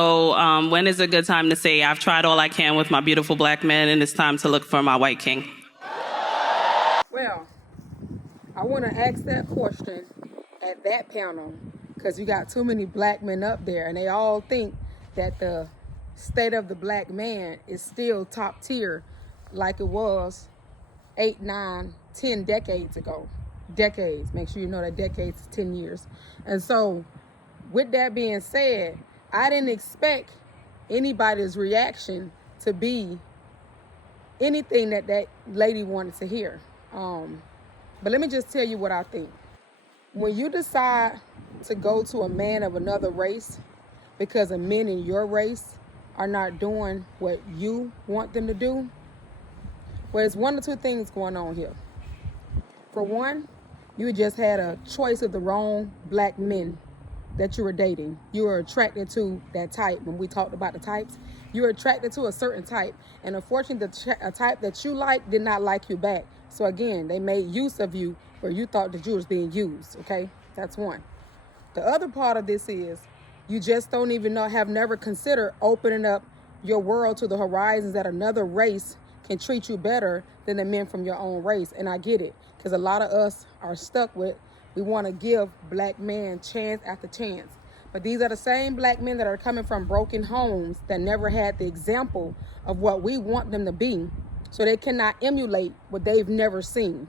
So when is a good time to say I've tried all I can with my beautiful black men and it's time to look for my white king? Well, I want to ask that question at that panel because you got too many black men up there and they all think that the state of the black man is still top tier like it was 8, 9, 10 decades ago. Decades. Make sure you know that decades is 10 years. And so with that being said, I didn't expect anybody's reaction to be anything that that lady wanted to hear. But let me just tell you what I think. When you decide to go to a man of another race because the men in your race are not doing what you want them to do, well, there's one or two things going on here. For one, you just had a choice of the wrong black men that you were dating. You were attracted to that type. When we talked about the types, you were attracted to a certain type. And unfortunately, a type that you like did not like you back. So again, they made use of you where you thought that you was being used, okay? That's one. The other part of this is you just don't even know, have never considered opening up your world to the horizons that another race can treat you better than the men from your own race. And I get it, because a lot of us are stuck with, we want to give black men chance after chance. But these are the same black men that are coming from broken homes that never had the example of what we want them to be. So they cannot emulate what they've never seen.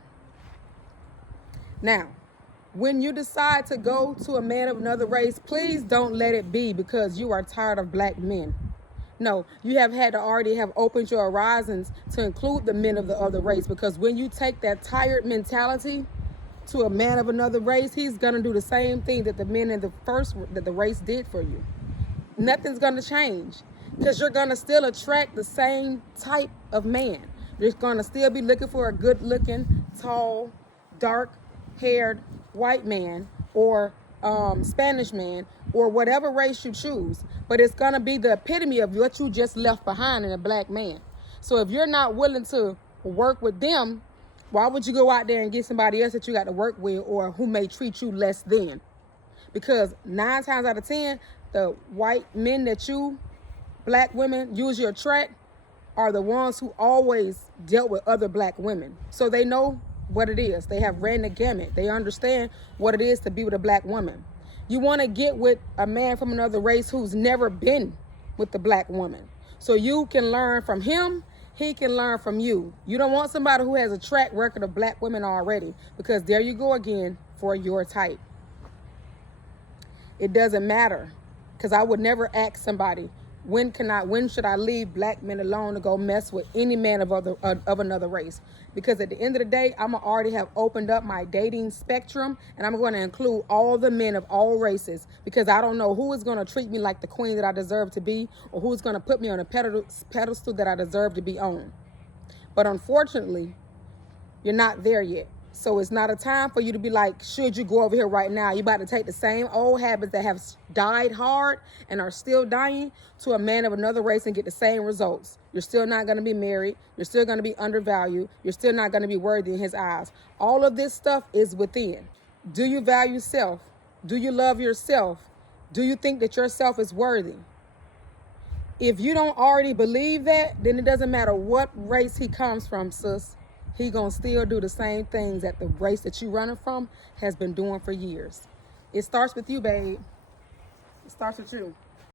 Now, when you decide to go to a man of another race, please don't let it be because you are tired of black men. No, you have had to already have opened your horizons to include the men of the other race, because when you take that tired mentality to a man of another race, he's going to do the same thing that the men in the race did for you. Nothing's going to change because you're going to still attract the same type of man. You're going to still be looking for a good looking, tall, dark haired white man or Spanish man or whatever race you choose. But it's going to be the epitome of what you just left behind in a black man. So if you're not willing to work with them, why would you go out there and get somebody else that you got to work with or who may treat you less than? Because 9 times out of 10, the white men that you, black women, usually attract are the ones who always dealt with other black women. So they know what it is. They have ran the gamut. They understand what it is to be with a black woman. You want to get with a man from another race who's never been with the black woman. So you can learn from him. He can learn from you. You don't want somebody who has a track record of black women already, because there you go again for your type. It doesn't matter, because I would never ask somebody, when should I leave black men alone to go mess with any man of another race? Because at the end of the day, I'm gonna already have opened up my dating spectrum, and I'm going to include all the men of all races, because I don't know who is going to treat me like the queen that I deserve to be, or who's going to put me on a pedestal that I deserve to be on. But unfortunately, you're not there yet. So it's not a time for you to be like, should you go over here right now? You about to take the same old habits that have died hard and are still dying to a man of another race and get the same results. You're still not going to be married. You're still going to be undervalued. You're still not going to be worthy in his eyes. All of this stuff is within. Do you value self? Do you love yourself? Do you think that yourself is worthy? If you don't already believe that, then it doesn't matter what race he comes from, sis. He gonna still do the same things that the race that you running from has been doing for years. It starts with you, babe. It starts with you.